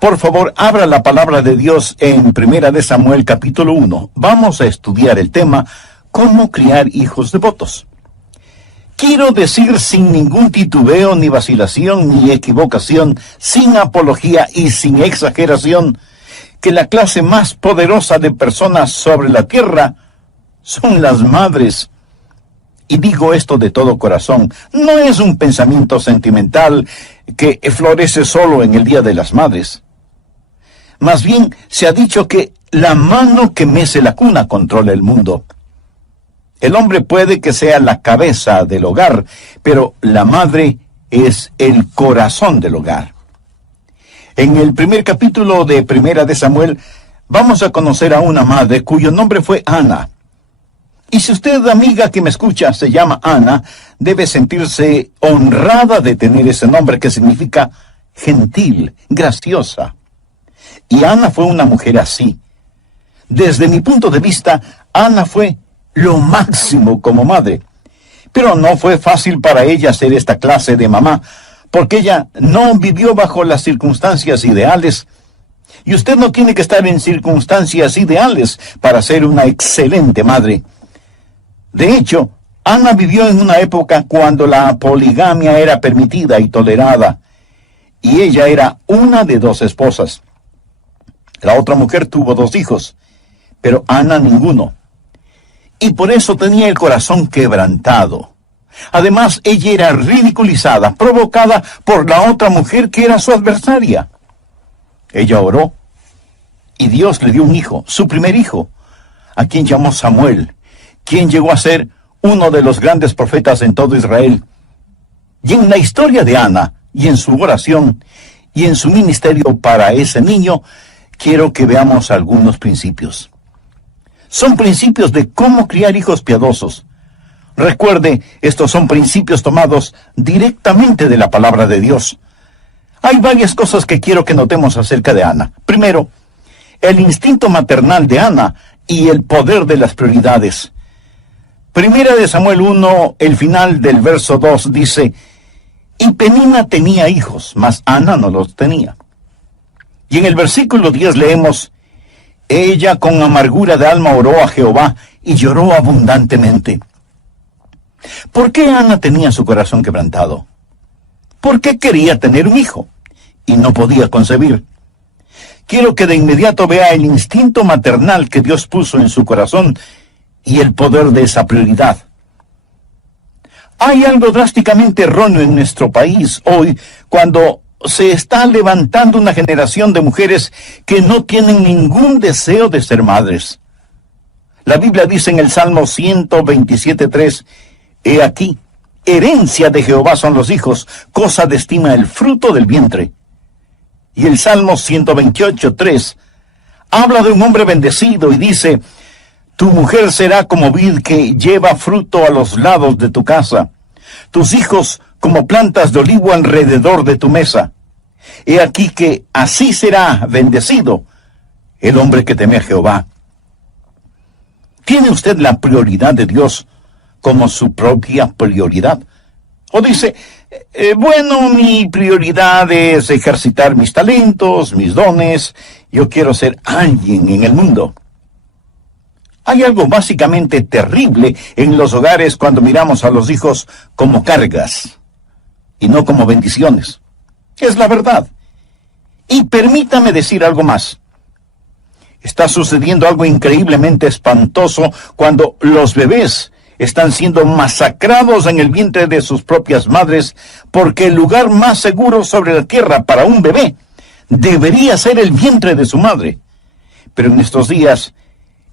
Por favor, abra la palabra de Dios en Primera de Samuel capítulo 1. Vamos a estudiar el tema ¿Cómo criar hijos devotos? Quiero decir sin ningún titubeo, ni vacilación, ni equivocación, sin apología y sin exageración, que la clase más poderosa de personas sobre la tierra son las madres. Y digo esto de todo corazón. No es un pensamiento sentimental que florece solo en el Día de las Madres. Más bien, se ha dicho que la mano que mece la cuna controla el mundo. El hombre puede que sea la cabeza del hogar, pero la madre es el corazón del hogar. En el primer capítulo de Primera de Samuel, vamos a conocer a una madre cuyo nombre fue Ana. Y si usted, amiga que me escucha, se llama Ana, debe sentirse honrada de tener ese nombre que significa gentil, graciosa. Y Ana fue una mujer así. Desde mi punto de vista, Ana fue lo máximo como madre. Pero no fue fácil para ella ser esta clase de mamá, porque ella no vivió bajo las circunstancias ideales. Y usted no tiene que estar en circunstancias ideales para ser una excelente madre. De hecho, Ana vivió en una época cuando la poligamia era permitida y tolerada, y ella era una de 2 esposas. La otra mujer tuvo 2 hijos, pero Ana ninguno. Y por eso tenía el corazón quebrantado. Además, ella era ridiculizada, provocada por la otra mujer que era su adversaria. Ella oró, y Dios le dio un hijo, su primer hijo, a quien llamó Samuel, quien llegó a ser uno de los grandes profetas en todo Israel. Y en la historia de Ana, y en su oración, y en su ministerio para ese niño, quiero que veamos algunos principios. Son principios de cómo criar hijos piadosos. Recuerde, estos son principios tomados directamente de la palabra de Dios. Hay varias cosas que quiero que notemos acerca de Ana. Primero, el instinto maternal de Ana y el poder de las prioridades. Primera de Samuel 1, el final del verso 2 dice, y Penina tenía hijos, mas Ana no los tenía. Y en el versículo 10 leemos, ella con amargura de alma oró a Jehová y lloró abundantemente. ¿Por qué Ana tenía su corazón quebrantado? ¿Por qué quería tener un hijo y no podía concebir? Quiero que de inmediato vea el instinto maternal que Dios puso en su corazón y el poder de esa prioridad. Hay algo drásticamente erróneo en nuestro país hoy cuando se está levantando una generación de mujeres que no tienen ningún deseo de ser madres. La Biblia dice en el Salmo 127:3, he aquí, herencia de Jehová son los hijos, cosa de estima el fruto del vientre. Y el Salmo 128:3 habla de un hombre bendecido y dice, tu mujer será como vid que lleva fruto a los lados de tu casa, tus hijos como plantas de olivo alrededor de tu mesa. He aquí que así será bendecido el hombre que teme a Jehová. ¿Tiene usted la prioridad de Dios como su propia prioridad? O dice, bueno, mi prioridad es ejercitar mis talentos, mis dones, yo quiero ser alguien en el mundo. Hay algo básicamente terrible en los hogares cuando miramos a los hijos como cargas y no como bendiciones. Es la verdad. Y permítame decir algo más. Está sucediendo algo increíblemente espantoso cuando los bebés están siendo masacrados en el vientre de sus propias madres, porque el lugar más seguro sobre la tierra para un bebé debería ser el vientre de su madre. Pero en estos días,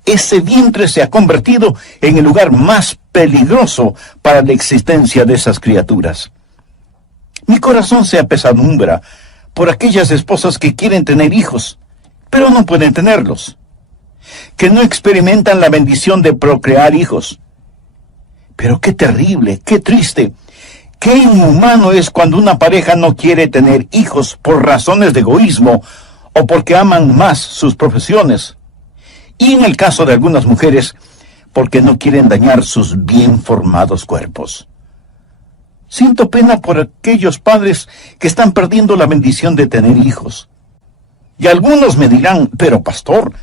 ese vientre se ha convertido en el lugar más peligroso para la existencia de esas criaturas. Mi corazón se apesadumbra por aquellas esposas que quieren tener hijos, pero no pueden tenerlos, que no experimentan la bendición de procrear hijos. Pero qué terrible, qué triste, qué inhumano es cuando una pareja no quiere tener hijos por razones de egoísmo o porque aman más sus profesiones. Y en el caso de algunas mujeres, porque no quieren dañar sus bien formados cuerpos. Siento pena por aquellos padres que están perdiendo la bendición de tener hijos. Y algunos me dirán, pero pastor,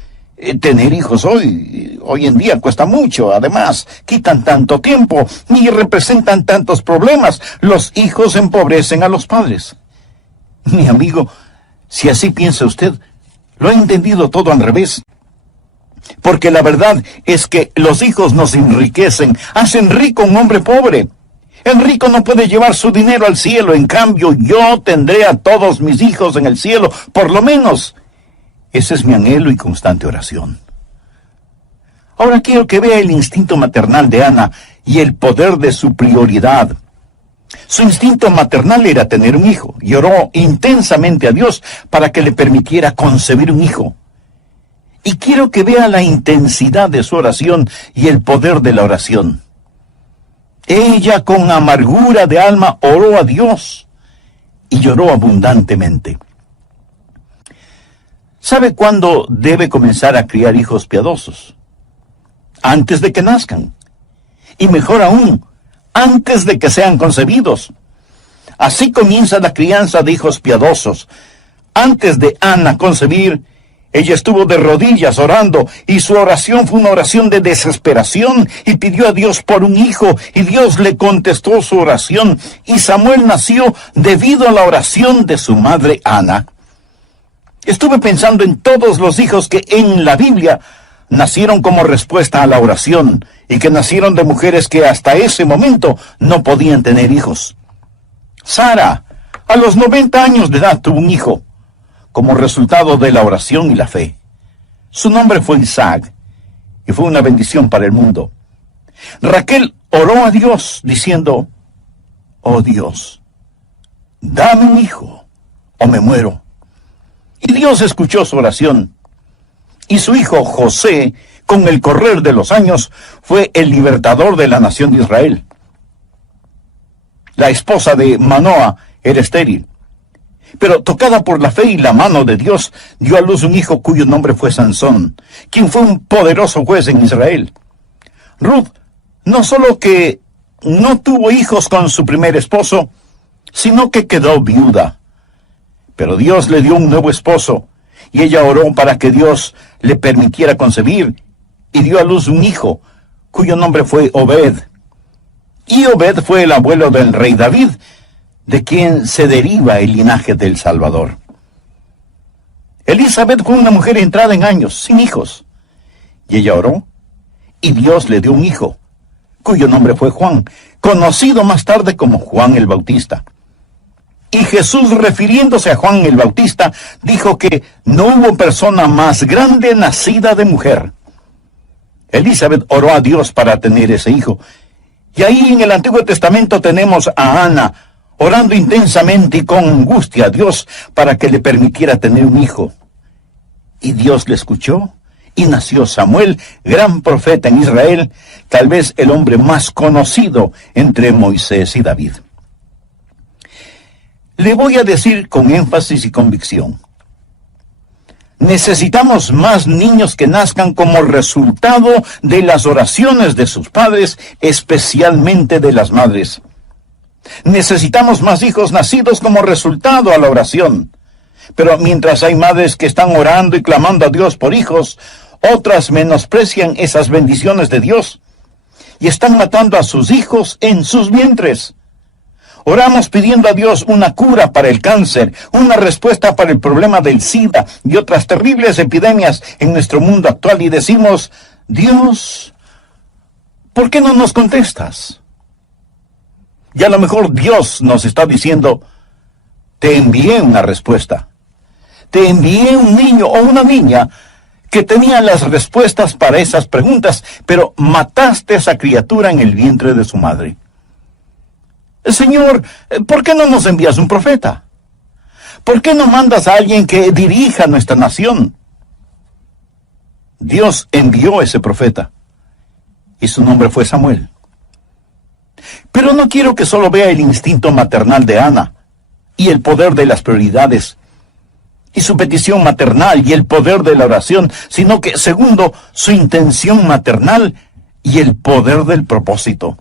tener hijos hoy en día cuesta mucho, además quitan tanto tiempo y representan tantos problemas. Los hijos empobrecen a los padres. Mi amigo, si así piensa usted, lo ha entendido todo al revés. Porque la verdad es que los hijos nos enriquecen, hacen rico a un hombre pobre. El rico no puede llevar su dinero al cielo, en cambio yo tendré a todos mis hijos en el cielo, por lo menos. Ese es mi anhelo y constante oración. Ahora quiero que vea el instinto maternal de Ana y el poder de su prioridad. Su instinto maternal era tener un hijo, y oró intensamente a Dios para que le permitiera concebir un hijo. Y quiero que vea la intensidad de su oración y el poder de la oración. Ella con amargura de alma oró a Dios y lloró abundantemente. ¿Sabe cuándo debe comenzar a criar hijos piadosos? Antes de que nazcan. Y mejor aún, antes de que sean concebidos. Así comienza la crianza de hijos piadosos. Antes de Ana concebir, ella estuvo de rodillas orando, y su oración fue una oración de desesperación, y pidió a Dios por un hijo, y Dios le contestó su oración, y Samuel nació debido a la oración de su madre Ana. Estuve pensando en todos los hijos que en la Biblia nacieron como respuesta a la oración, y que nacieron de mujeres que hasta ese momento no podían tener hijos. Sara, a los 90 años de edad, tuvo un hijo, como resultado de la oración y la fe. Su nombre fue Isaac, y fue una bendición para el mundo. Raquel oró a Dios, diciendo, «Oh Dios, dame un hijo, o me muero». Y Dios escuchó su oración, y su hijo José, con el correr de los años, fue el libertador de la nación de Israel. La esposa de Manoa era estéril, pero tocada por la fe y la mano de Dios, dio a luz un hijo cuyo nombre fue Sansón, quien fue un poderoso juez en Israel. Ruth no solo que no tuvo hijos con su primer esposo, sino que quedó viuda. Pero Dios le dio un nuevo esposo, y ella oró para que Dios le permitiera concebir, y dio a luz un hijo, cuyo nombre fue Obed. Y Obed fue el abuelo del rey David, de quien se deriva el linaje del Salvador. Elizabeth fue una mujer entrada en años, sin hijos. Y ella oró, y Dios le dio un hijo, cuyo nombre fue Juan, conocido más tarde como Juan el Bautista. Y Jesús, refiriéndose a Juan el Bautista, dijo que no hubo persona más grande nacida de mujer. Elizabeth oró a Dios para tener ese hijo. Y ahí en el Antiguo Testamento tenemos a Ana, orando intensamente y con angustia a Dios para que le permitiera tener un hijo. Y Dios le escuchó, y nació Samuel, gran profeta en Israel, tal vez el hombre más conocido entre Moisés y David. Le voy a decir con énfasis y convicción: necesitamos más niños que nazcan como resultado de las oraciones de sus padres, especialmente de las madres. Necesitamos más hijos nacidos como resultado a la oración. Pero mientras hay madres que están orando y clamando a Dios por hijos, otras menosprecian esas bendiciones de Dios y están matando a sus hijos en sus vientres. Oramos pidiendo a Dios una cura para el cáncer, una respuesta para el problema del SIDA y otras terribles epidemias en nuestro mundo actual, y decimos: Dios, ¿por qué no nos contestas? Y a lo mejor Dios nos está diciendo: te envié una respuesta. Te envié un niño o una niña que tenía las respuestas para esas preguntas, pero mataste a esa criatura en el vientre de su madre. Señor, ¿por qué no nos envías un profeta? ¿Por qué no mandas a alguien que dirija nuestra nación? Dios envió a ese profeta, y su nombre fue Samuel. Pero no quiero que solo vea el instinto maternal de Ana, y el poder de las prioridades, y su petición maternal, y el poder de la oración, sino que, segundo, su intención maternal, y el poder del propósito.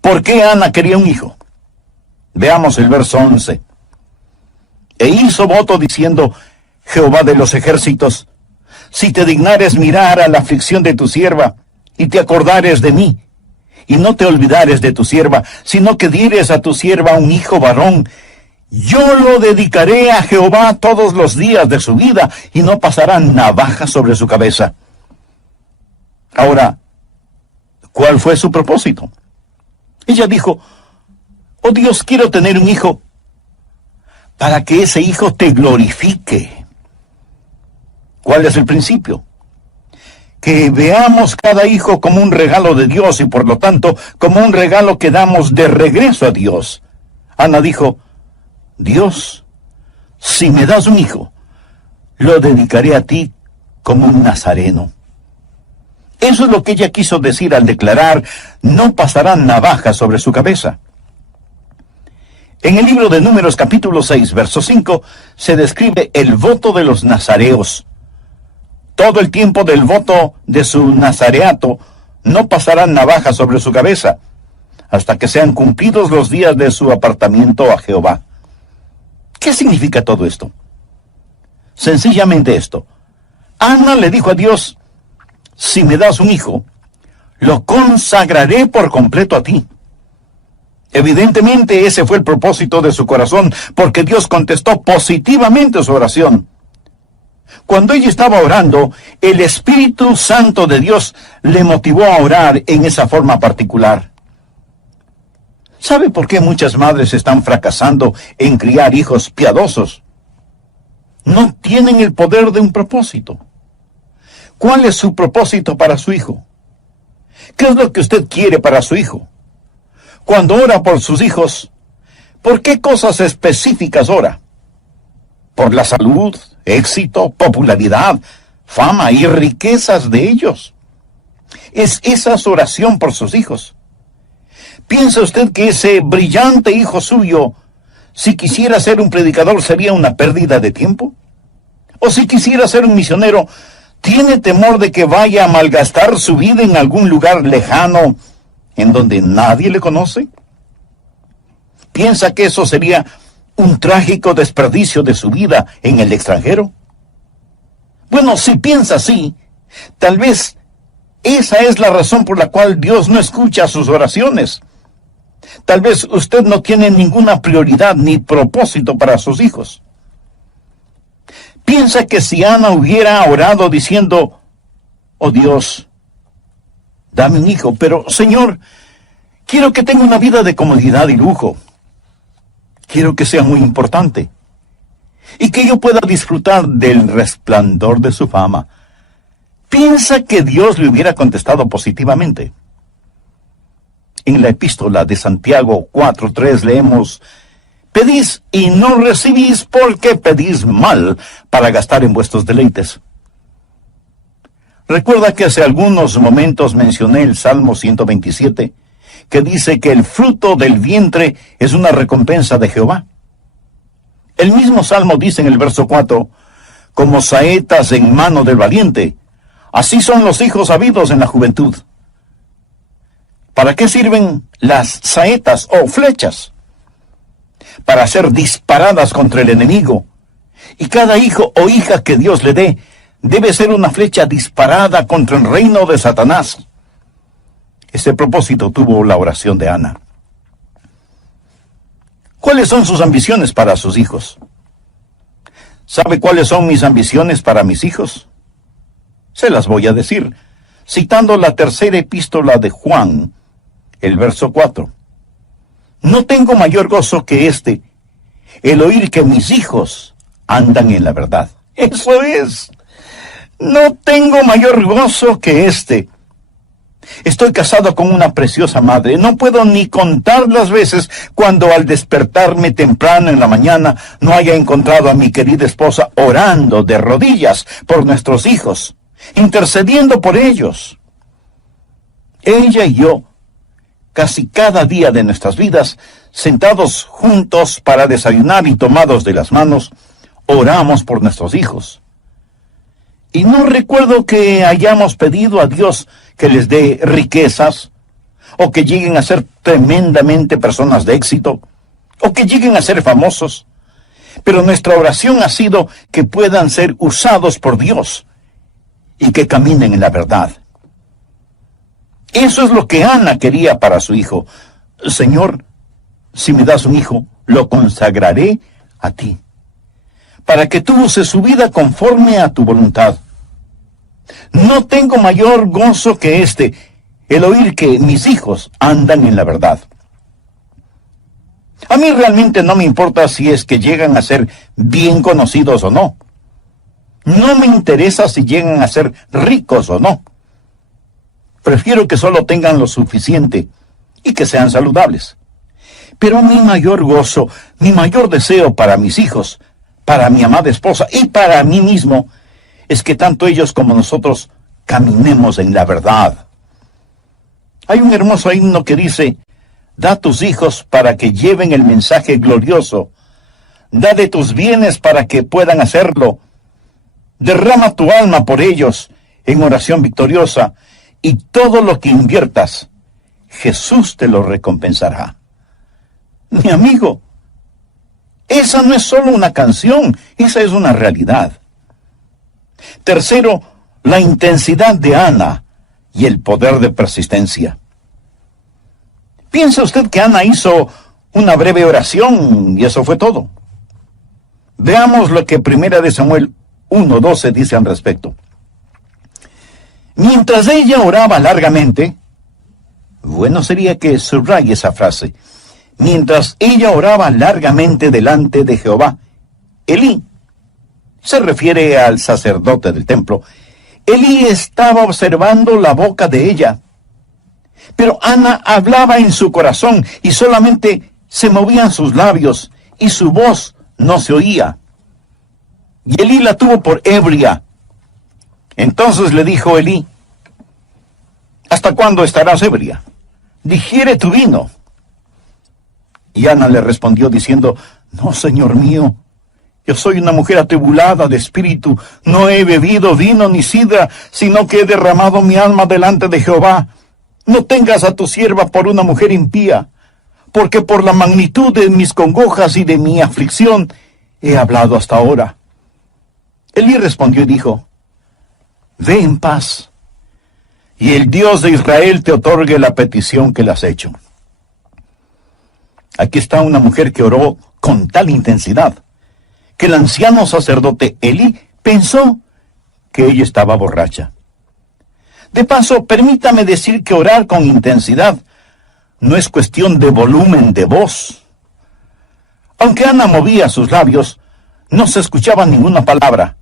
¿Por qué Ana quería un hijo? Veamos el verso 11. E hizo voto diciendo: Jehová de los ejércitos, si te dignares mirar a la aflicción de tu sierva, y te acordares de mí, y no te olvidares de tu sierva, sino que dieres a tu sierva un hijo varón, yo lo dedicaré a Jehová todos los días de su vida, y no pasará navaja sobre su cabeza. Ahora, ¿cuál fue su propósito? Ella dijo: oh Dios, quiero tener un hijo, para que ese hijo te glorifique. ¿Cuál es el principio? Que veamos cada hijo como un regalo de Dios y por lo tanto como un regalo que damos de regreso a Dios. Ana dijo: Dios, si me das un hijo, lo dedicaré a ti como un nazareno. Eso es lo que ella quiso decir al declarar: no pasará navaja sobre su cabeza. En el libro de Números capítulo 6, verso 5, se describe el voto de los nazareos. Todo el tiempo del voto de su nazareato no pasará navaja sobre su cabeza, hasta que sean cumplidos los días de su apartamiento a Jehová. ¿Qué significa todo esto? Sencillamente esto. Ana le dijo a Dios: si me das un hijo, lo consagraré por completo a ti. Evidentemente ese fue el propósito de su corazón, porque Dios contestó positivamente su oración. Cuando ella estaba orando, el Espíritu Santo de Dios le motivó a orar en esa forma particular. ¿Sabe por qué muchas madres están fracasando en criar hijos piadosos? No tienen el poder de un propósito. ¿Cuál es su propósito para su hijo? ¿Qué es lo que usted quiere para su hijo? Cuando ora por sus hijos, ¿por qué cosas específicas ora? ¿Por la salud, éxito, popularidad, fama y riquezas de ellos? ¿Es esa su oración por sus hijos? ¿Piensa usted que ese brillante hijo suyo, si quisiera ser un predicador, sería una pérdida de tiempo? ¿O si quisiera ser un misionero, tiene temor de que vaya a malgastar su vida en algún lugar lejano en donde nadie le conoce? ¿Piensa que eso sería un trágico desperdicio de su vida en el extranjero? Bueno, si piensa así, tal vez esa es la razón por la cual Dios no escucha sus oraciones. Tal vez usted no tiene ninguna prioridad ni propósito para sus hijos. Piensa que si Ana hubiera orado diciendo: oh Dios, dame un hijo, pero Señor, quiero que tenga una vida de comodidad y lujo. Quiero que sea muy importante y que yo pueda disfrutar del resplandor de su fama. ¿Piensa que Dios le hubiera contestado positivamente? En la epístola de Santiago 4:3 leemos: pedís y no recibís porque pedís mal para gastar en vuestros deleites. Recuerda que hace algunos momentos mencioné el Salmo 127, que dice que el fruto del vientre es una recompensa de Jehová. El mismo Salmo dice en el verso 4, como saetas en mano del valiente, así son los hijos habidos en la juventud. ¿Para qué sirven las saetas o flechas? Para ser disparadas contra el enemigo. Y cada hijo o hija que Dios le dé debe ser una flecha disparada contra el reino de Satanás. Ese propósito tuvo la oración de Ana. ¿Cuáles son sus ambiciones para sus hijos? ¿Sabe cuáles son mis ambiciones para mis hijos? Se las voy a decir, citando la tercera epístola de Juan, el verso 4. No tengo mayor gozo que este, el oír que mis hijos andan en la verdad. Eso es. No tengo mayor gozo que este. Estoy casado con una preciosa madre. No puedo ni contar las veces cuando al despertarme temprano en la mañana no haya encontrado a mi querida esposa orando de rodillas por nuestros hijos, intercediendo por ellos. Ella y yo, casi cada día de nuestras vidas, sentados juntos para desayunar y tomados de las manos, oramos por nuestros hijos. Y no recuerdo que hayamos pedido a Dios que les dé riquezas, o que lleguen a ser tremendamente personas de éxito, o que lleguen a ser famosos. Pero nuestra oración ha sido que puedan ser usados por Dios y que caminen en la verdad. Eso es lo que Ana quería para su hijo. Señor, si me das un hijo, lo consagraré a ti, para que tú uses su vida conforme a tu voluntad. No tengo mayor gozo que este, el oír que mis hijos andan en la verdad. A mí realmente no me importa si es que llegan a ser bien conocidos o no. No me interesa si llegan a ser ricos o no. Prefiero que solo tengan lo suficiente y que sean saludables. Pero mi mayor gozo, mi mayor deseo para mis hijos, para mi amada esposa y para mí mismo, es que tanto ellos como nosotros caminemos en la verdad. Hay un hermoso himno que dice: da a tus hijos para que lleven el mensaje glorioso. Da de tus bienes para que puedan hacerlo. Derrama tu alma por ellos en oración victoriosa, y todo lo que inviertas, Jesús te lo recompensará. Mi amigo, esa no es solo una canción, esa es una realidad. Tercero, la intensidad de Ana y el poder de persistencia. ¿Piensa usted que Ana hizo una breve oración y eso fue todo? Veamos lo que 1 Samuel 1:12 dice al respecto. Mientras ella oraba largamente, bueno sería que subraye esa frase, mientras ella oraba largamente delante de Jehová, Elí, se refiere al sacerdote del templo, Elí estaba observando la boca de ella. Pero Ana hablaba en su corazón y solamente se movían sus labios y su voz no se oía. Y Elí la tuvo por ebria. Entonces le dijo Elí: ¿hasta cuándo estarás ebria? Digiere tu vino. Y Ana le respondió diciendo: no, señor mío, yo soy una mujer atribulada de espíritu, no he bebido vino ni sidra, sino que he derramado mi alma delante de Jehová. No tengas a tu sierva por una mujer impía, porque por la magnitud de mis congojas y de mi aflicción he hablado hasta ahora. Elí respondió y dijo: ve en paz, y el Dios de Israel te otorgue la petición que le has hecho. Aquí está una mujer que oró con tal intensidad que el anciano sacerdote Elí pensó que ella estaba borracha. De paso, permítame decir que orar con intensidad no es cuestión de volumen de voz. Aunque Ana movía sus labios, no se escuchaba ninguna palabra,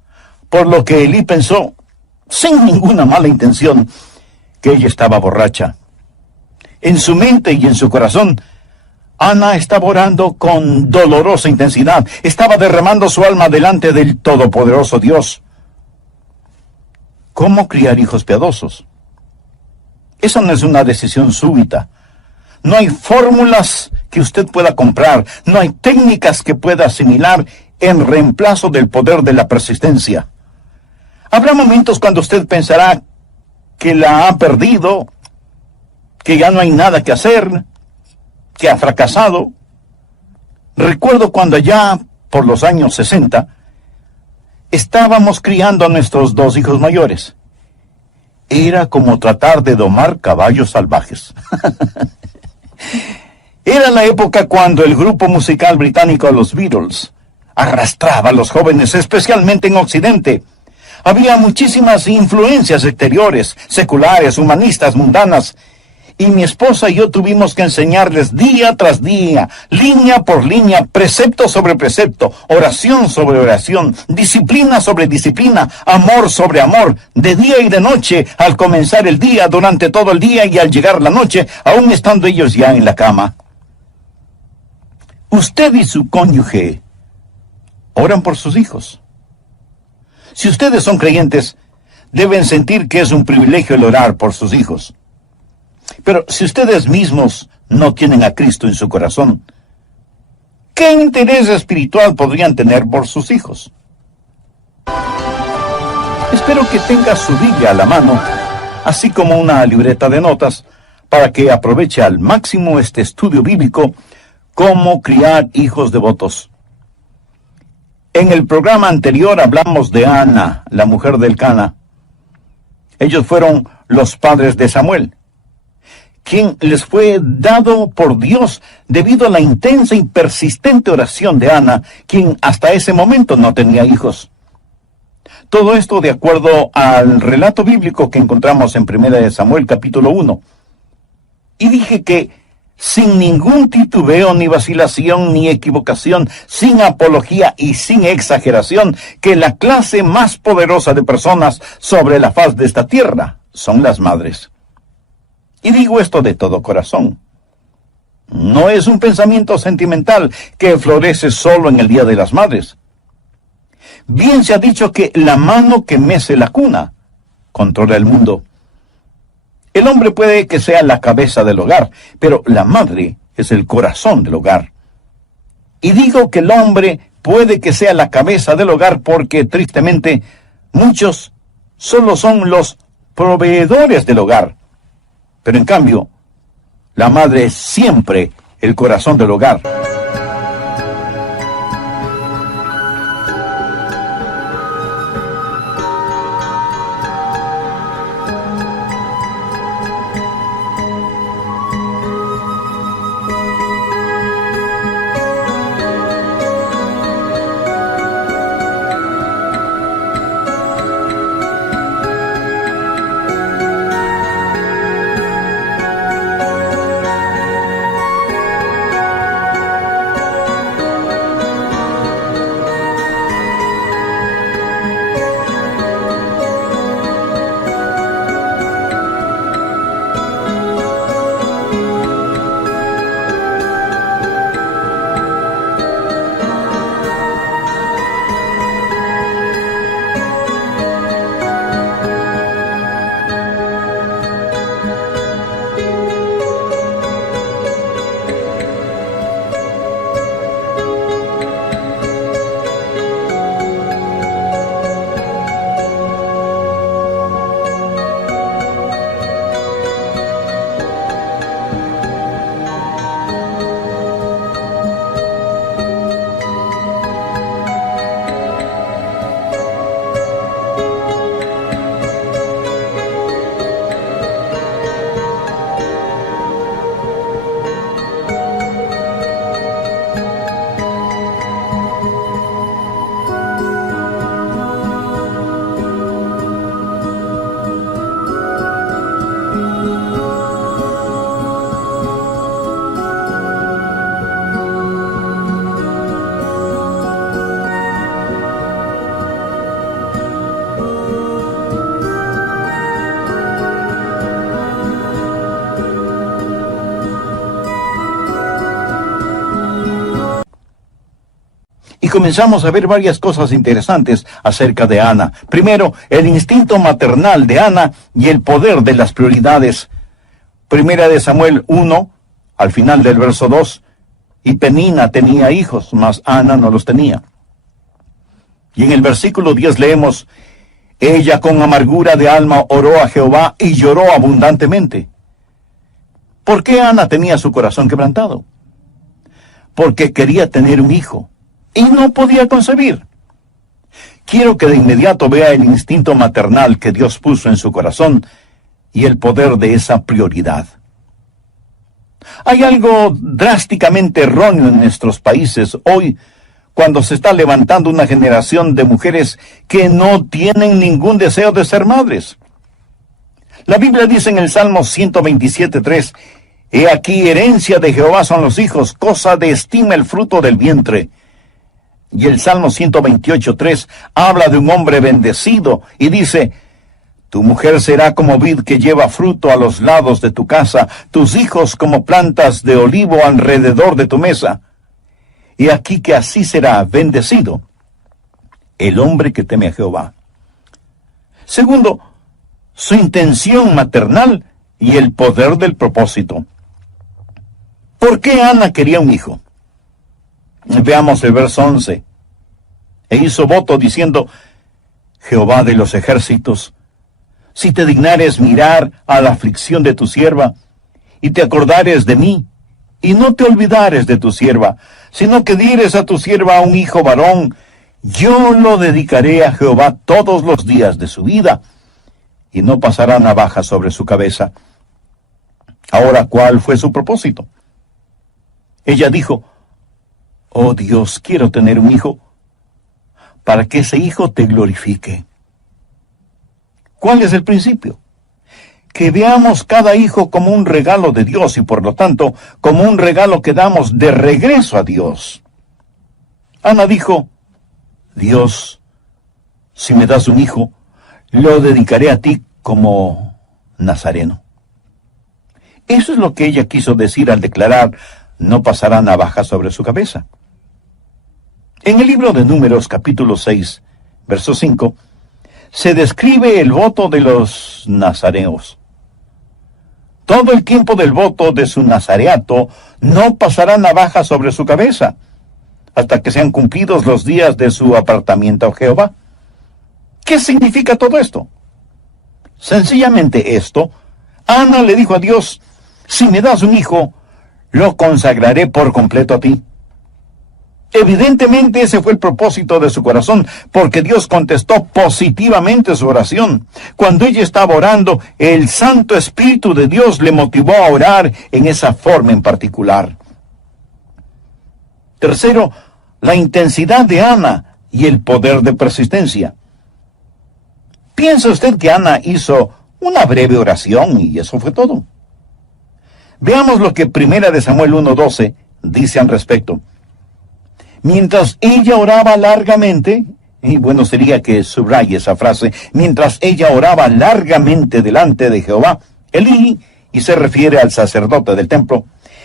por lo que Elí pensó, sin ninguna mala intención, que ella estaba borracha. En su mente y en su corazón, Ana estaba orando con dolorosa intensidad, estaba derramando su alma delante del todopoderoso Dios. ¿Cómo criar hijos piadosos? Esa no es una decisión súbita. No hay fórmulas que usted pueda comprar, no hay técnicas que pueda asimilar en reemplazo del poder de la persistencia. Habrá momentos cuando usted pensará que la ha perdido, que ya no hay nada que hacer, que ha fracasado. Recuerdo cuando allá por los años 60 estábamos criando a nuestros 2 hijos mayores. Era como tratar de domar caballos salvajes. Era la época cuando el grupo musical británico Los Beatles arrastraba a los jóvenes, especialmente en Occidente. Había muchísimas influencias exteriores, seculares, humanistas, mundanas, y mi esposa y yo tuvimos que enseñarles día tras día, línea por línea, precepto sobre precepto, oración sobre oración, disciplina sobre disciplina, amor sobre amor, de día y de noche, al comenzar el día, durante todo el día y al llegar la noche, aún estando ellos ya en la cama. Usted y su cónyuge oran por sus hijos. Si ustedes son creyentes, deben sentir que es un privilegio el orar por sus hijos. Pero si ustedes mismos no tienen a Cristo en su corazón, ¿qué interés espiritual podrían tener por sus hijos? Espero que tenga su Biblia a la mano, así como una libreta de notas, para que aproveche al máximo este estudio bíblico, Cómo criar hijos devotos. En el programa anterior hablamos de Ana, la mujer del Cana. Ellos fueron los padres de Samuel, quien les fue dado por Dios debido a la intensa y persistente oración de Ana, quien hasta ese momento no tenía hijos. Todo esto de acuerdo al relato bíblico que encontramos en 1 Samuel capítulo 1. Y dije que sin ningún titubeo, ni vacilación, ni equivocación, sin apología y sin exageración, que la clase más poderosa de personas sobre la faz de esta tierra son las madres. Y digo esto de todo corazón. No es un pensamiento sentimental que florece solo en el Día de las Madres. Bien se ha dicho que la mano que mece la cuna controla el mundo. El hombre puede que sea la cabeza del hogar, pero la madre es el corazón del hogar. Y digo que el hombre puede que sea la cabeza del hogar porque, tristemente, muchos solo son los proveedores del hogar. Pero en cambio, la madre es siempre el corazón del hogar. Comenzamos a ver varias cosas interesantes acerca de Ana. Primero, el instinto maternal de Ana y el poder de las prioridades. 1 Samuel 1, al final del verso 2, y Penina tenía hijos, mas Ana no los tenía. Y en el versículo 10 leemos, ella con amargura de alma oró a Jehová y lloró abundantemente. ¿Por qué Ana tenía su corazón quebrantado? Porque quería tener un hijo y no podía concebir. Quiero que de inmediato vea el instinto maternal que Dios puso en su corazón y el poder de esa prioridad. Hay algo drásticamente erróneo en nuestros países hoy, cuando se está levantando una generación de mujeres que no tienen ningún deseo de ser madres. La Biblia dice en el Salmo 127:3, he aquí herencia de Jehová son los hijos, cosa de estima el fruto del vientre. Y el Salmo 128:3 habla de un hombre bendecido y dice, tu mujer será como vid que lleva fruto a los lados de tu casa, tus hijos como plantas de olivo alrededor de tu mesa. Y aquí que así será bendecido el hombre que teme a Jehová. Segundo, su intención maternal y el poder del propósito. ¿Por qué Ana quería un hijo? Veamos el verso 11. E hizo voto diciendo, Jehová de los ejércitos, si te dignares mirar a la aflicción de tu sierva, y te acordares de mí, y no te olvidares de tu sierva, sino que dieres a tu sierva un hijo varón, yo lo dedicaré a Jehová todos los días de su vida, y no pasará navaja sobre su cabeza. Ahora, ¿cuál fue su propósito? Ella dijo, oh Dios, quiero tener un hijo, para que ese hijo te glorifique. ¿Cuál es el principio? Que veamos cada hijo como un regalo de Dios y por lo tanto como un regalo que damos de regreso a Dios. Ana dijo, Dios, si me das un hijo, lo dedicaré a ti como nazareno. Eso es lo que ella quiso decir al declarar, no pasará navaja sobre su cabeza. En el libro de Números, capítulo 6, verso 5, se describe el voto de los nazareos. Todo el tiempo del voto de su nazareato no pasará navaja sobre su cabeza, hasta que sean cumplidos los días de su apartamiento a Jehová. ¿Qué significa todo esto? Sencillamente esto, Ana le dijo a Dios, si me das un hijo, lo consagraré por completo a ti. Evidentemente ese fue el propósito de su corazón, porque Dios contestó positivamente su oración. Cuando ella estaba orando, el Santo Espíritu de Dios le motivó a orar en esa forma en particular. Tercero, la intensidad de Ana y el poder de persistencia. ¿Piensa usted que Ana hizo una breve oración y eso fue todo? Veamos lo que 1 Samuel 1:12 dice al respecto. Mientras ella oraba largamente, y bueno sería que subraye esa frase, mientras ella oraba largamente delante de Jehová, Elí, y se refiere al sacerdote del templo,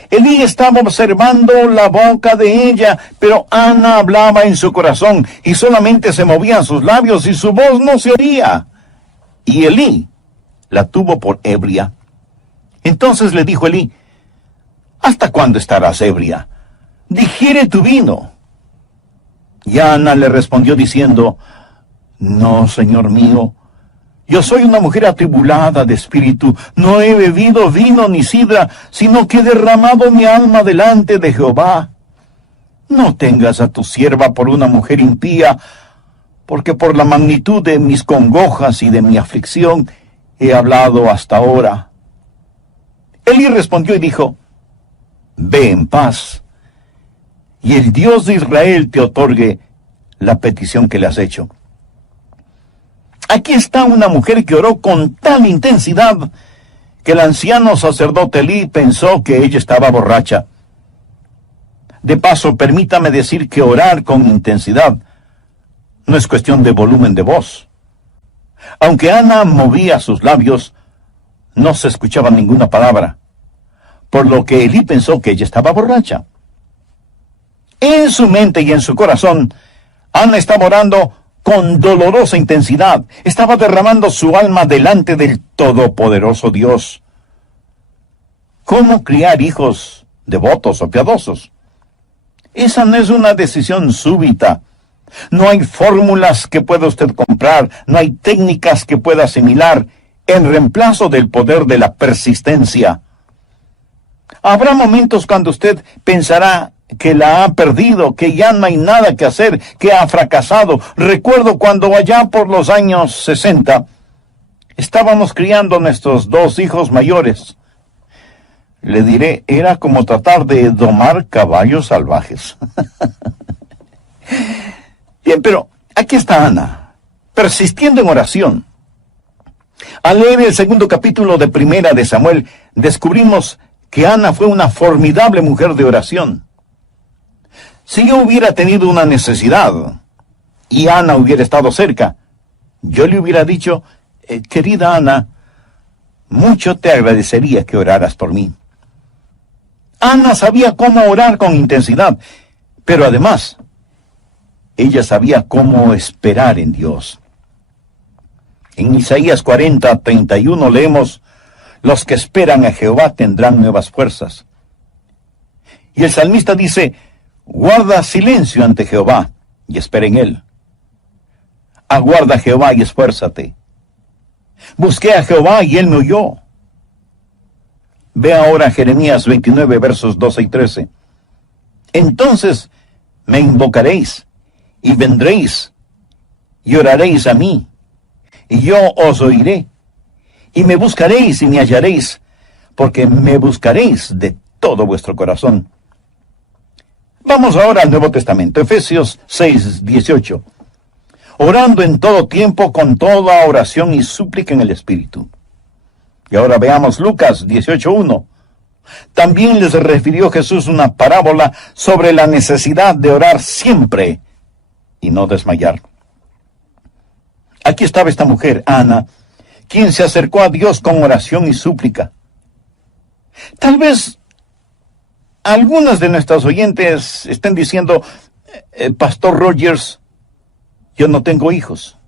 Elí estaba observando la boca de ella, pero Ana hablaba en su corazón, y solamente se movían sus labios y su voz no se oía. Y Elí la tuvo por ebria. Entonces le dijo Elí, ¿hasta cuándo estarás ebria? Digiere tu vino. Y Ana le respondió diciendo, no, señor mío, yo soy una mujer atribulada de espíritu, no he bebido vino ni sidra, sino que he derramado mi alma delante de Jehová. No tengas a tu sierva por una mujer impía, porque por la magnitud de mis congojas y de mi aflicción he hablado hasta ahora. Elí respondió y dijo, ve en paz, y el Dios de Israel te otorgue la petición que le has hecho. Aquí está una mujer que oró con tal intensidad que el anciano sacerdote Elí pensó que ella estaba borracha. De paso, permítame decir que orar con intensidad no es cuestión de volumen de voz. Aunque Ana movía sus labios, no se escuchaba ninguna palabra, por lo que Elí pensó que ella estaba borracha. En su mente y en su corazón, Ana estaba orando con dolorosa intensidad. Estaba derramando su alma delante del todopoderoso Dios. ¿Cómo criar hijos devotos o piadosos? Esa no es una decisión súbita. No hay fórmulas que pueda usted comprar, no hay técnicas que pueda asimilar en reemplazo del poder de la persistencia. Habrá momentos cuando usted pensará que la ha perdido, que ya no hay nada que hacer, que ha fracasado. Recuerdo cuando allá por los años 60 estábamos criando nuestros 2 hijos mayores. Le diré, era como tratar de domar caballos salvajes. Bien, pero aquí está Ana, persistiendo en oración. Al leer el 2º capítulo de 1 Samuel, descubrimos que Ana fue una formidable mujer de oración. Si yo hubiera tenido una necesidad y Ana hubiera estado cerca, yo le hubiera dicho, querida Ana, mucho te agradecería que oraras por mí. Ana sabía cómo orar con intensidad, pero además, ella sabía cómo esperar en Dios. En Isaías 40:31 leemos, los que esperan a Jehová tendrán nuevas fuerzas. Y el salmista dice, guarda silencio ante Jehová y espera en él. Aguarda a Jehová y esfuérzate. Busqué a Jehová y él me oyó. Ve ahora Jeremías 29, versos 12 y 13. Entonces me invocaréis, y vendréis, y oraréis a mí, y yo os oiré, y me buscaréis y me hallaréis, porque me buscaréis de todo vuestro corazón. Vamos ahora al Nuevo Testamento, Efesios 6:18. Orando en todo tiempo con toda oración y súplica en el Espíritu. Y ahora veamos Lucas 18:1. También les refirió Jesús una parábola sobre la necesidad de orar siempre y no desmayar. Aquí estaba esta mujer, Ana, quien se acercó a Dios con oración y súplica. Tal vez algunas de nuestras oyentes estén diciendo, Pastor Rogers, yo no tengo hijos.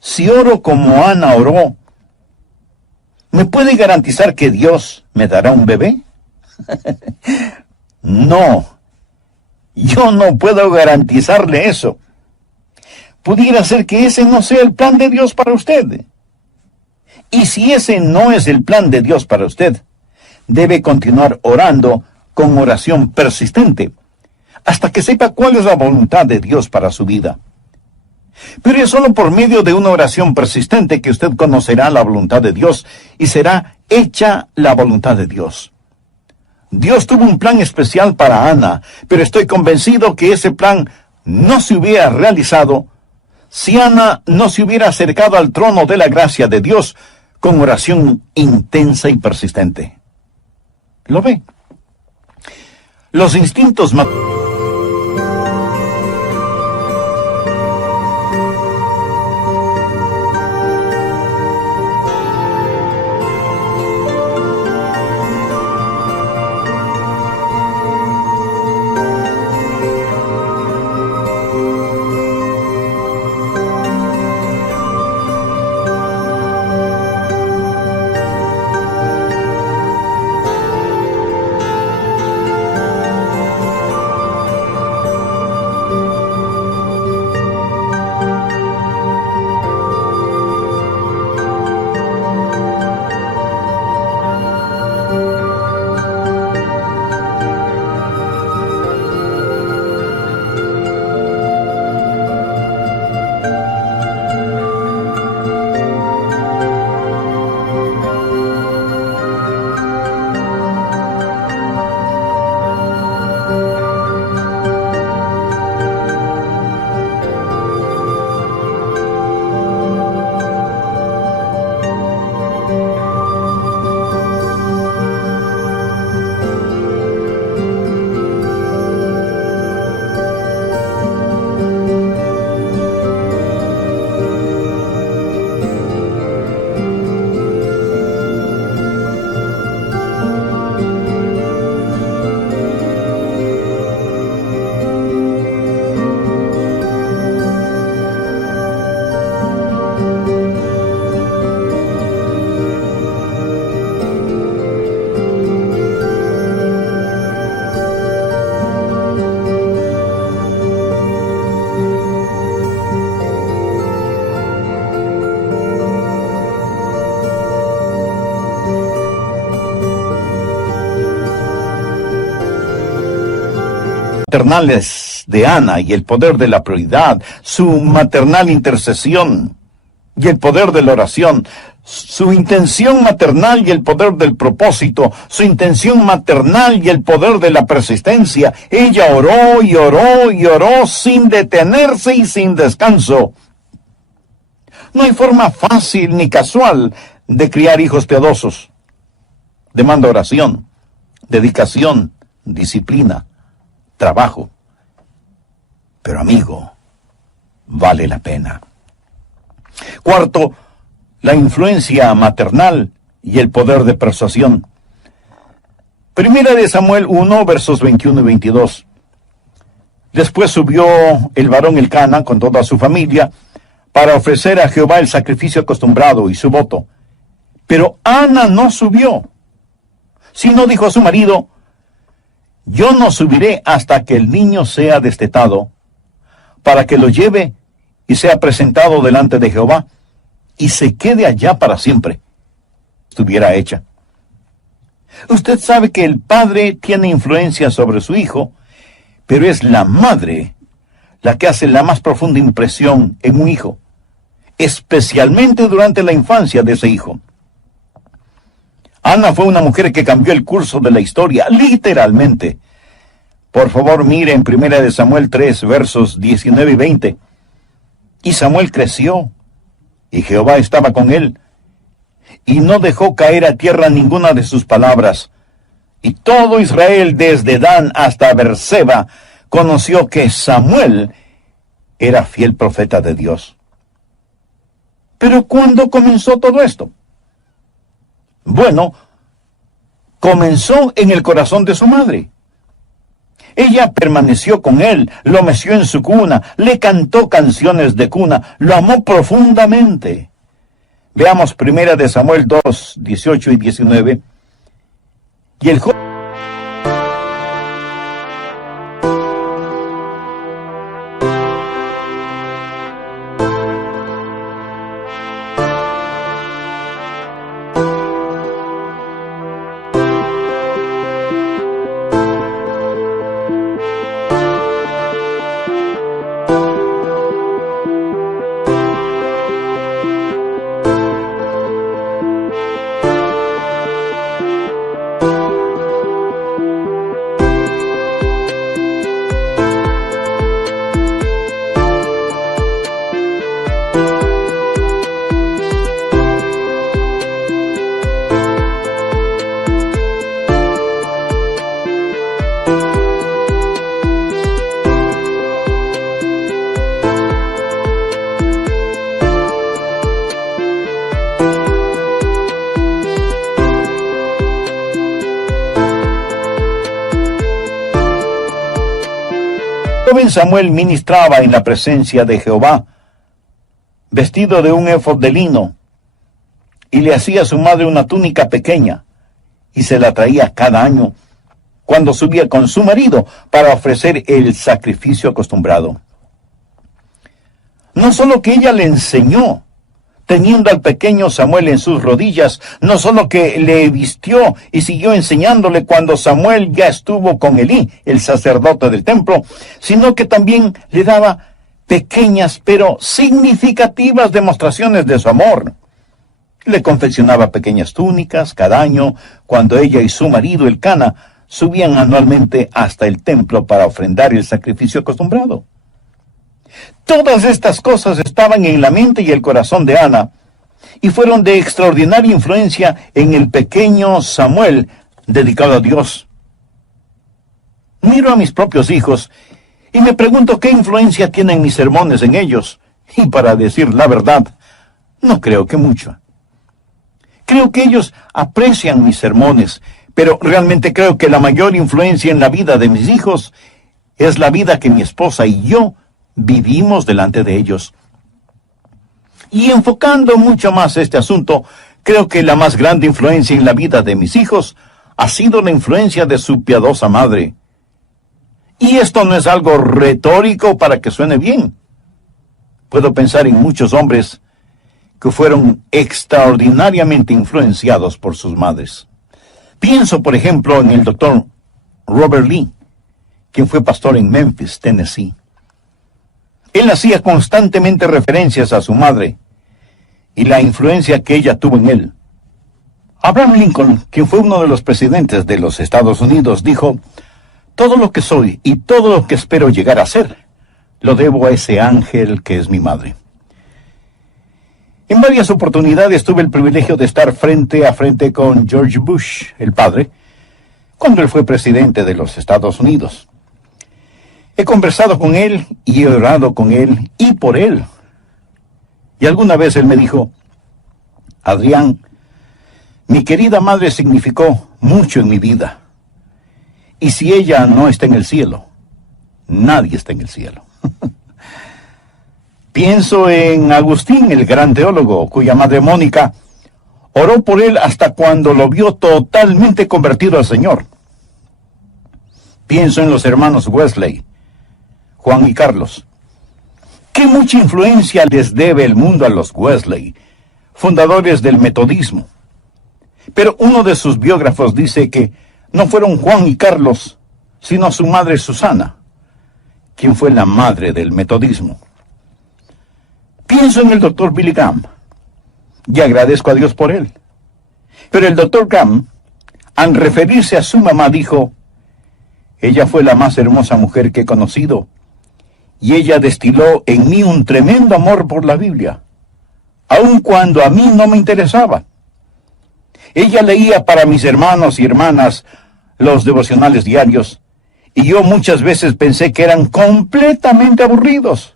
Si oro como Ana oró, ¿me puede garantizar que Dios me dará un bebé? No, yo no puedo garantizarle eso. Pudiera ser que ese no sea el plan de Dios para usted. Y si ese no es el plan de Dios para usted, debe continuar orando con oración persistente, hasta que sepa cuál es la voluntad de Dios para su vida. Pero es solo por medio de una oración persistente que usted conocerá la voluntad de Dios y será hecha la voluntad de Dios. Dios tuvo un plan especial para Ana, pero estoy convencido que ese plan no se hubiera realizado si Ana no se hubiera acercado al trono de la gracia de Dios con oración intensa y persistente. ¿Lo ve? Los instintos maternales de Ana y el poder de la prioridad, su maternal intercesión y el poder de la oración, su intención maternal y el poder del propósito, su intención maternal y el poder de la persistencia. Ella oró y oró y oró sin detenerse y sin descanso. No hay forma fácil ni casual de criar hijos piadosos. Demanda oración, dedicación, disciplina, trabajo. Pero amigo, vale la pena. Cuarto, la influencia maternal y el poder de persuasión. Primera de Samuel 1, versos 21 y 22. Después subió el varón Elcana con toda su familia para ofrecer a Jehová el sacrificio acostumbrado y su voto. Pero Ana no subió, sino dijo a su marido: yo no subiré hasta que el niño sea destetado, para que lo lleve y sea presentado delante de Jehová, y se quede allá para siempre. Estuviera hecha. Usted sabe que el padre tiene influencia sobre su hijo, pero es la madre la que hace la más profunda impresión en un hijo, especialmente durante la infancia de ese hijo. Ana fue una mujer que cambió el curso de la historia, literalmente. Por favor, mire en 1 Samuel 3, versos 19 y 20. Y Samuel creció, y Jehová estaba con él, y no dejó caer a tierra ninguna de sus palabras. Y todo Israel, desde Dan hasta Beerseba, conoció que Samuel era fiel profeta de Dios. Pero ¿cuándo comenzó todo esto? Bueno, comenzó en el corazón de su madre. Ella permaneció con él, lo meció en su cuna, le cantó canciones de cuna, lo amó profundamente. Veamos 1 Samuel 2, 18 y 19. Y el joven Samuel ministraba en la presencia de Jehová, vestido de un éfod de lino, y le hacía a su madre una túnica pequeña, y se la traía cada año, cuando subía con su marido para ofrecer el sacrificio acostumbrado. No solo que ella le enseñó, teniendo al pequeño Samuel en sus rodillas, no solo que le vistió y siguió enseñándole cuando Samuel ya estuvo con Elí, el sacerdote del templo, sino que también le daba pequeñas pero significativas demostraciones de su amor. Le confeccionaba pequeñas túnicas cada año cuando ella y su marido Elcana subían anualmente hasta el templo para ofrendar el sacrificio acostumbrado. Todas estas cosas estaban en la mente y el corazón de Ana, y fueron de extraordinaria influencia en el pequeño Samuel, dedicado a Dios. Miro a mis propios hijos, y me pregunto qué influencia tienen mis sermones en ellos, y para decir la verdad, no creo que mucho. Creo que ellos aprecian mis sermones, pero realmente creo que la mayor influencia en la vida de mis hijos es la vida que mi esposa y yo vivimos delante de ellos. Y enfocando mucho más este asunto, creo que la más grande influencia en la vida de mis hijos ha sido la influencia de su piadosa madre. Y esto no es algo retórico para que suene bien. Puedo pensar en muchos hombres que fueron extraordinariamente influenciados por sus madres. Pienso, por ejemplo, en el doctor Robert Lee, quien fue pastor en Memphis, Tennessee. Él hacía constantemente referencias a su madre y la influencia que ella tuvo en él. Abraham Lincoln, quien fue uno de los presidentes de los Estados Unidos, dijo: todo lo que soy y todo lo que espero llegar a ser, lo debo a ese ángel que es mi madre. En varias oportunidades tuve el privilegio de estar frente a frente con George Bush, el padre, cuando él fue presidente de los Estados Unidos. He conversado con él y he orado con él y por él. Y alguna vez él me dijo: Adrián, mi querida madre significó mucho en mi vida. Y si ella no está en el cielo, nadie está en el cielo. Pienso en Agustín, el gran teólogo, cuya madre Mónica oró por él hasta cuando lo vio totalmente convertido al Señor. Pienso en los hermanos Wesley, Juan y Carlos. Qué mucha influencia les debe el mundo a los Wesley, fundadores del metodismo. Pero uno de sus biógrafos dice que no fueron Juan y Carlos, sino su madre Susana, quien fue la madre del metodismo. Pienso en el doctor Billy Graham y agradezco a Dios por él. Pero el doctor Graham, al referirse a su mamá, dijo: ella fue la más hermosa mujer que he conocido, y ella destiló en mí un tremendo amor por la Biblia, aun cuando a mí no me interesaba. Ella leía para mis hermanos y hermanas los devocionales diarios, y yo muchas veces pensé que eran completamente aburridos.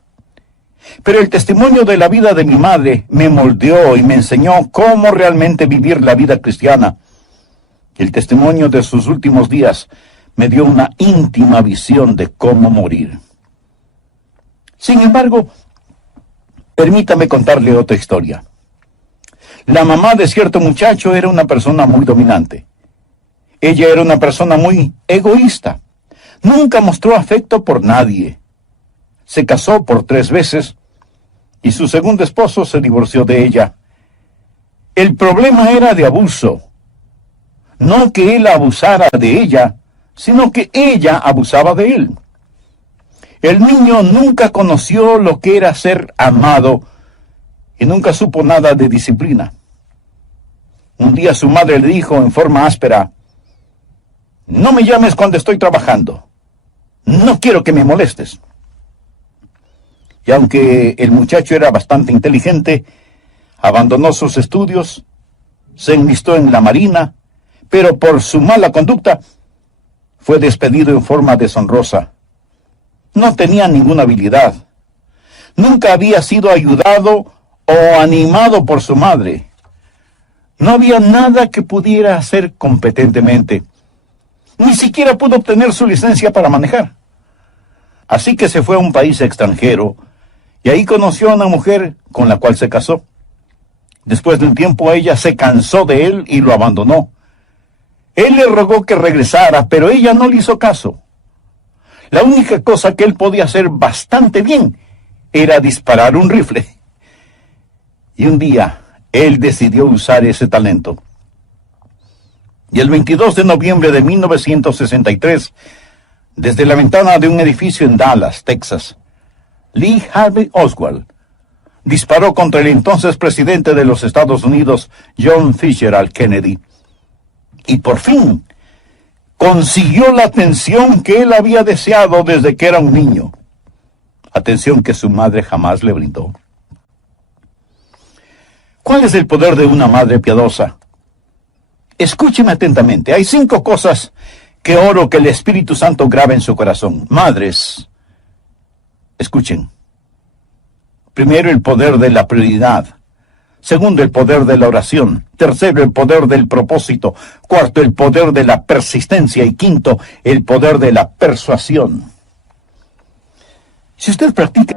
Pero el testimonio de la vida de mi madre me moldeó y me enseñó cómo realmente vivir la vida cristiana. El testimonio de sus últimos días me dio una íntima visión de cómo morir. Sin embargo, permítame contarle otra historia. La mamá de cierto muchacho era una persona muy dominante. Ella era una persona muy egoísta. Nunca mostró afecto por nadie. Se casó por 3 veces y su segundo esposo se divorció de ella. El problema era de abuso. No que él abusara de ella, sino que ella abusaba de él. El niño nunca conoció lo que era ser amado y nunca supo nada de disciplina. Un día su madre le dijo en forma áspera: no me llames cuando estoy trabajando. No quiero que me molestes. Y aunque el muchacho era bastante inteligente, abandonó sus estudios, se enlistó en la marina, pero por su mala conducta fue despedido en forma deshonrosa. No tenía ninguna habilidad. Nunca había sido ayudado o animado por su madre. No había nada que pudiera hacer competentemente. Ni siquiera pudo obtener su licencia para manejar. Así que se fue a un país extranjero y ahí conoció a una mujer con la cual se casó. Después de un tiempo ella se cansó de él y lo abandonó. Él le rogó que regresara, pero ella no le hizo caso. La única cosa que él podía hacer bastante bien era disparar un rifle. Y un día él decidió usar ese talento. Y el 22 de noviembre de 1963, desde la ventana de un edificio en Dallas, Texas, Lee Harvey Oswald disparó contra el entonces presidente de los Estados Unidos, John Fitzgerald Kennedy. Y por fin consiguió la atención que él había deseado desde que era un niño. Atención que su madre jamás le brindó. ¿Cuál es el poder de una madre piadosa? Escúcheme atentamente. Hay 5 cosas que oro que el Espíritu Santo grabe en su corazón. Madres, escuchen. Primero, el poder de la prioridad. Segundo, el poder de la oración. Tercero, el poder del propósito. Cuarto, el poder de la persistencia. Y quinto, el poder de la persuasión. Si usted practica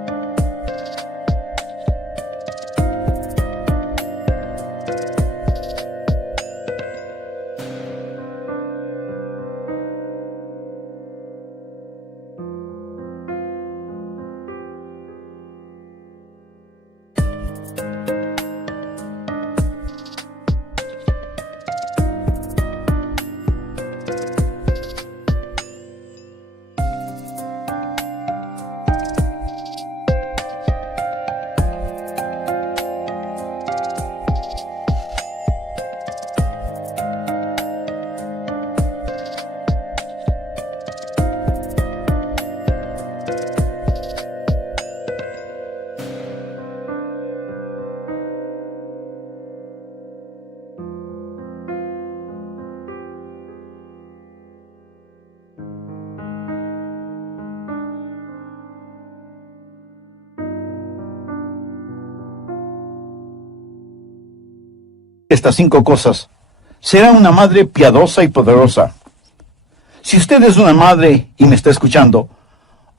estas 5 cosas, será una madre piadosa y poderosa. Si usted es una madre y me está escuchando,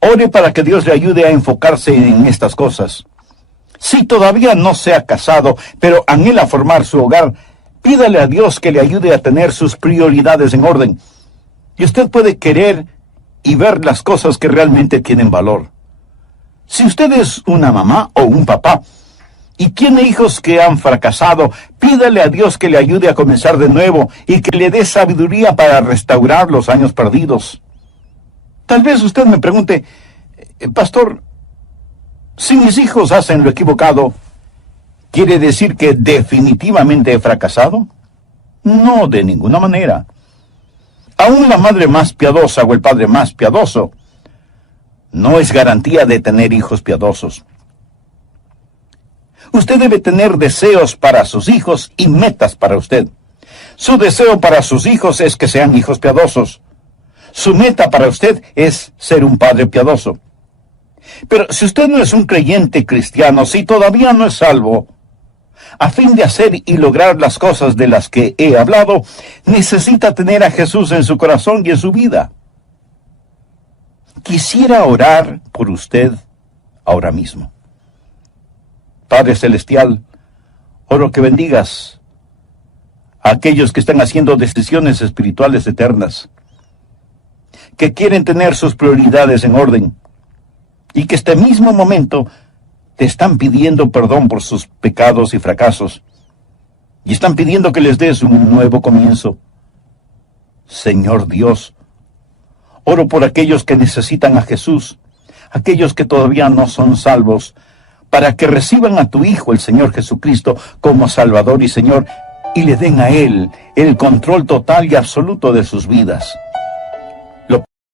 ore para que Dios le ayude a enfocarse en estas cosas. Si todavía no se ha casado, pero anhela formar su hogar, pídale a Dios que le ayude a tener sus prioridades en orden. Y usted puede querer y ver las cosas que realmente tienen valor. Si usted es una mamá o un papá, y tiene hijos que han fracasado, pídale a Dios que le ayude a comenzar de nuevo y que le dé sabiduría para restaurar los años perdidos. Tal vez usted me pregunte, Pastor, si mis hijos hacen lo equivocado, ¿quiere decir que definitivamente he fracasado? No, de ninguna manera. Aún la madre más piadosa o el padre más piadoso no es garantía de tener hijos piadosos. Usted debe tener deseos para sus hijos y metas para usted. Su deseo para sus hijos es que sean hijos piadosos. Su meta para usted es ser un padre piadoso. Pero si usted no es un creyente cristiano, si todavía no es salvo, a fin de hacer y lograr las cosas de las que he hablado, necesita tener a Jesús en su corazón y en su vida. Quisiera orar por usted ahora mismo. Padre Celestial, oro que bendigas a aquellos que están haciendo decisiones espirituales eternas, que quieren tener sus prioridades en orden, y que este mismo momento te están pidiendo perdón por sus pecados y fracasos, y están pidiendo que les des un nuevo comienzo. Señor Dios, oro por aquellos que necesitan a Jesús, aquellos que todavía no son salvos, para que reciban a tu Hijo, el Señor Jesucristo, como Salvador y Señor, y le den a Él el control total y absoluto de sus vidas.